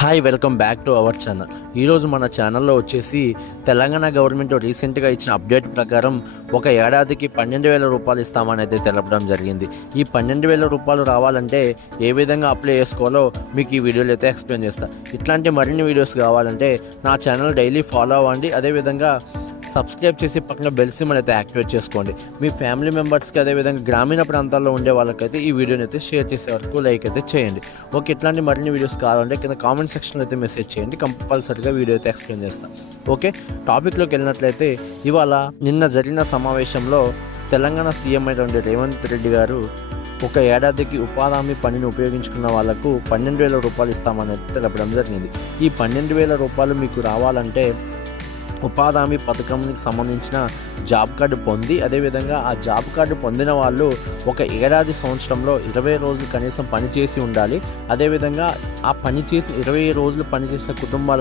Hi welcome back to our channel ఈరోజు మన ఛానల్లో వచ్చేసి తెలంగాణ గవర్నమెంట్ రీసెంట్గా ఇచ్చిన అప్డేట్ ప్రకారం ఒక ఏడాదికి పన్నెండు వేల రూపాయలు ఇస్తామని అయితే తెలపడం జరిగింది. ఈ పన్నెండు వేల రూపాయలు రావాలంటే ఏ విధంగా అప్లై చేసుకోవాలో మీకు ఈ వీడియోలో అయితే ఎక్స్ప్లెయిన్ చేస్తాను ఇట్లాంటి మరిన్ని వీడియోస్ కావాలంటే నా ఛానల్ డైలీ ఫాలో అవ్వండి. అదేవిధంగా సబ్స్క్రైబ్ చేసి పక్కన బెల్ సిమ్ అయితే యాక్టివేట్ చేసుకోండి. మీ ఫ్యామిలీ మెంబర్స్కి అదేవిధంగా గ్రామీణ ప్రాంతాల్లో ఉండే వాళ్ళకైతే ఈ వీడియోని అయితే షేర్ చేసే వరకు లైక్ అయితే చేయండి. ఓకే ఇట్లాంటి మరిన్ని వీడియోస్ కావాలంటే కింద కామెంట్ సెక్షన్లో అయితే మెసేజ్ చేయండి. కంపల్సరీగా వీడియో అయితే ఎక్స్ప్లెయిన్ చేస్తాను ఓకే టాపిక్లోకి వెళ్ళినట్లయితే ఇవాళ నిన్న జరిగిన సమావేశంలో తెలంగాణ సీఎం అయినటువంటి రేవంత్ రెడ్డి గారు ఒక ఏడాదికి ఉపాధి పనిని ఉపయోగించుకున్న వాళ్ళకు పన్నెండు వేల రూపాయలు ఇస్తామని తెలపడం జరిగింది. ఈ పన్నెండు వేల రూపాయలు మీకు రావాలంటే ఉపాధి హామీ పథకంకి సంబంధించిన జాబ్ కార్డు పొంది అదేవిధంగా ఆ జాబ్ కార్డు పొందిన వాళ్ళు ఒక ఏడాది సంవత్సరంలో ఇరవై రోజులు కనీసం పనిచేసి ఉండాలి. అదేవిధంగా ఆ పని చేసిన ఇరవై రోజులు పనిచేసిన కుటుంబాల